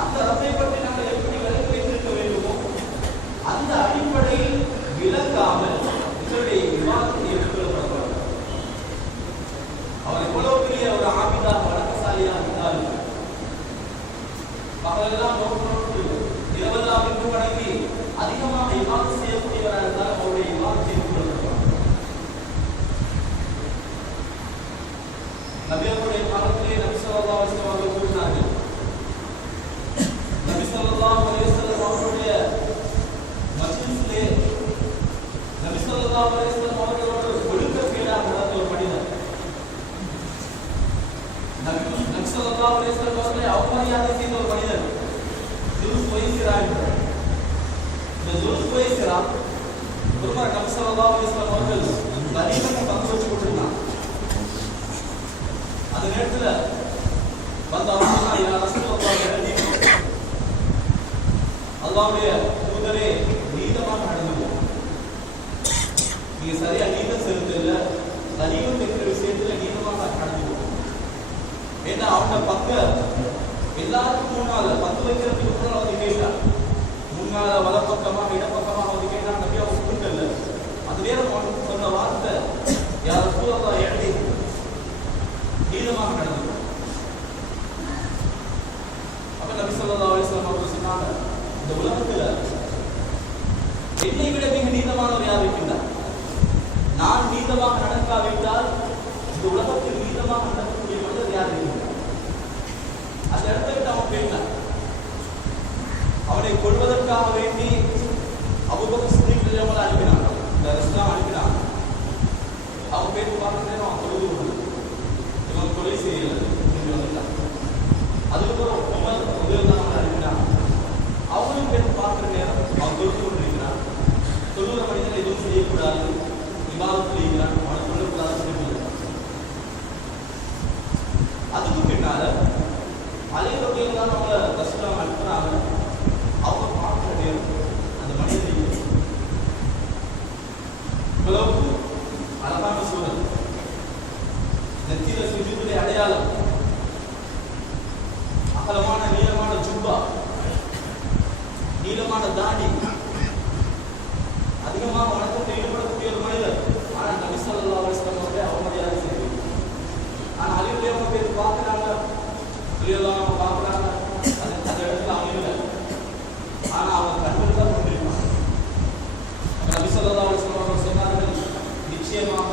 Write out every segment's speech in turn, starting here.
அந்த ரப்பை பற்றி நாங்கள் எப்படி விளக்கி வைத்திருக்க வேண்டுமோ அந்த அடிப்படையில் விளக்காமல் இதனுடைய விவாதத்தை ஏற்றுக்கொள்ளப்படக்கூடாது. அவர் எவ்வளவு பெரிய ஒரு ஆபிதா வழக்கசாலியாக இருந்தாலும் பகலெல்லாம் நோக்கு இரவெல்லாம் விட்டு வணங்கி அதிகமாக விவாதம் செய்யக்கூடியவராக இருந்தால் அவருடைய விவாதத்தை ஏற்றுக்கொள்ளப்படுவார். நபியர்களுடைய காலத்திலே நபி ஸல்லல்லாஹு அலைஹி வஸல்லம் அவர்கள் கூறினார்கள், நபி ஸல்லல்லாஹு அலைஹி வஸல்லம் அவருடைய மஜ்லிஸிலே நபி ஸல்லல்லாஹு அலைஹி வஸல்லம் அவர்களோடு ஒழுக்கக்கேடாக நடந்த ஒரு மனிதர் நபி ஸல்லல்லாஹு அலைஹி வஸல்லம் அவர்களை அவமரியாதை செய்த ஒரு மனிதர் துருஸ் வைக்கிறார். இந்த துருஸ் வைக்கிறார் ஒருவர் நபி ஸல்லல்லாஹு அலைஹி வஸல்லம் அவர்கள் கனிமத்தை பங்கு வச்சு கொண்டிருந்தார். அந்த நேரத்தில் வந்து அவர் யா ரசூலல்லாஹ் எழுதி அல்லாஹ்வுடைய தூதரே நீதமாக நடந்துக்கும், நீங்க சரியா நீதம் செலுத்தல, கனிமம் என்கிற விஷயத்துல நீதமாக நடந்துக்கும். ஏன்னா அவங்க பக்க எல்லாருக்கும் முன்னால பங்கு வைக்கிறதுக்கு முன்னால் வந்து கேட்டார். முன்னால வலப்பக்கமாக இடப்பக்கமாக வந்து கேட்டார். நபி அவங்க கூட்டல அது நேரம் சொன்ன வார்த்தை யா ரசூலல்லாஹ் எழுதி நீதமாக நடந்துக்கும். அப்ப நபி ஸல்லல்லாஹு அலைஹி வஸல்லம் அவர்கள் சொன்னாங்க, இந்த உலகத்துல என்னை விட மிக நீதமானவர் யார் இருக்கின்றார்? நான் நீதமாக நடக்காவிட்டால் இந்த உலகத்தில் நீதமாக நடக்கக்கூடிய மனிதர் யார் இருக்கின்றார்? அந்த இடத்தை விட்டு அவன் போயிட்டான். அவனை கொள்வதற்காக வேண்டி அபூபக்கர் சித்திக் ரலியல்லாஹு அன்ஹு அனுப்பினாங்க. இந்த இஸ்லாம் அனுப்பினாங்க. அவன் போயிட்டு பார்த்த நேரம் அவன் தொழுது கொண்டு இவன் கொலை செய்யல வந்துட்டான். அதுக்கப்புறம் உமர் ரலியல்லாஹு அன்ஹு அனுப்பினாங்க. அவனும் போயிட்டு பார்க்குற நேரம் அவன் தொழுது கொண்டிருக்கிறான். தொழுகிற மனிதனை எதுவும் செய்யக்கூடாது, இபாதத் செய்கிறான், அவனை கொல்லக்கூடாது சொல்லி. அதுக்கு பின்னால அலி ரலியல்லாஹு அவங்கள ரசூலுல்லாஹ் அனுப்புறாங்க. அவங்க பார்க்குற நேரம் அந்த மனிதனை இவ்வளவு அழகான சூழல், நெத்தியில சுஜூதுடைய அடையாளம், அகலமான நீளமான ஜுப்பா, நீளமான தாடி, அதிகமாக வணக்கத்தில் ஈடுபடக்கூடிய ஒரு மனிதர். ஆனால் நபி ஸல்லல்லாஹு அலைஹி வஸல்லம் அவர்களை அவமரியாதை செய்து. ஆனால் அலி ரலியல்லாஹு பேர் பார்க்குறாங்க, ரலியல்லாஹு பார்க்குறாங்க, அந்த இடத்துல அவங்க இல்லை. ஆனால் அவங்க கண்கள் தான் கொண்டிருப்பாங்க. நபி ஸல்லல்லாஹு அலைஹி வஸல்லம் அவர்கள் சொன்னார்கள், நிச்சயமாக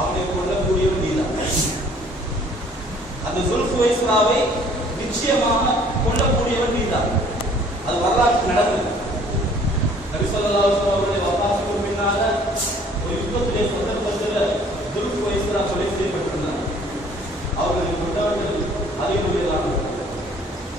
அவனை கொல்லக்கூடியவன் நீதான். அந்த சுல்ஃபு வைஸ்ராவை நிச்சயமாக கொல்லக்கூடியவன் நீதான். அது வரலாற்று நடந்தது.